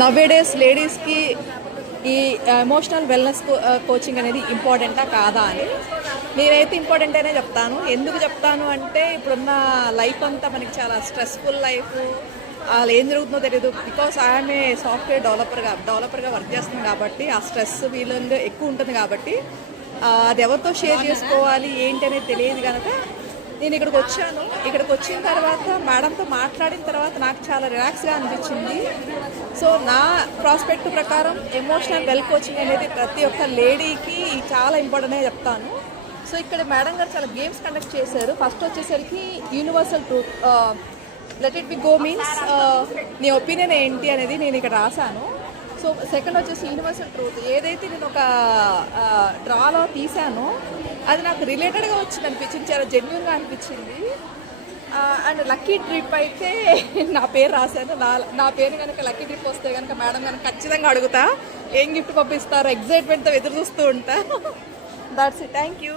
Nowadays లేడీస్కి ఈ emotional wellness coaching అనేది ఇంపార్టెంటా కాదా అని నేనైతే ఇంపార్టెంట్ అనే చెప్తాను. ఎందుకు చెప్తాను అంటే ఇప్పుడున్న లైఫ్ అంతా మనకి చాలా స్ట్రెస్ఫుల్ లైఫ్, అలా ఏం జరుగుతుందో తెలియదు. బికాస్ ఆమె సాఫ్ట్వేర్ డెవలపర్గా వర్క్ చేస్తుంది కాబట్టి ఆ స్ట్రెస్ వీళ్ళలో ఎక్కువ ఉంటుంది కాబట్టి అది ఎవరితో షేర్ చేసుకోవాలి ఏంటి అనేది తెలియదు కనుక నేను ఇక్కడికి వచ్చాను. ఇక్కడికి వచ్చిన తర్వాత మేడంతో మాట్లాడిన తర్వాత నాకు చాలా రిలాక్స్గా అనిపించింది. సో నా ప్రాస్పెక్ట్ ప్రకారం ఎమోషనల్ వెల్ కోచింగ్ అనేది ప్రతి ఒక్క లేడీకి చాలా ఇంపార్టెంట్ అని చెప్తాను. సో ఇక్కడ మేడం గారు చాలా గేమ్స్ కండక్ట్ చేశారు. ఫస్ట్ వచ్చేసరికి universal truth, let it be go means నీ ఒపీనియన్ ఏంటి అనేది నేను ఇక్కడ రాశాను. సో సెకండ్ వచ్చేసి యూనివర్సల్ ట్రూత్, ఏదైతే నేను ఒక డ్రాలో తీసానో అది నాకు రిలేటెడ్గా వచ్చింది అనిపించింది, చాలా జెన్యున్గా అనిపించింది. అండ్ లక్కీ ట్రిప్ అయితే నా పేరు రాశాను. నా పేరు కనుక లక్కీ ట్రిప్ వస్తే కనుక మేడం కనుక ఖచ్చితంగా అడుగుతా ఏం గిఫ్ట్ పంపిస్తారో, ఎగ్జైట్మెంట్తో ఎదురు చూస్తూ ఉంటా. That's it, thank you.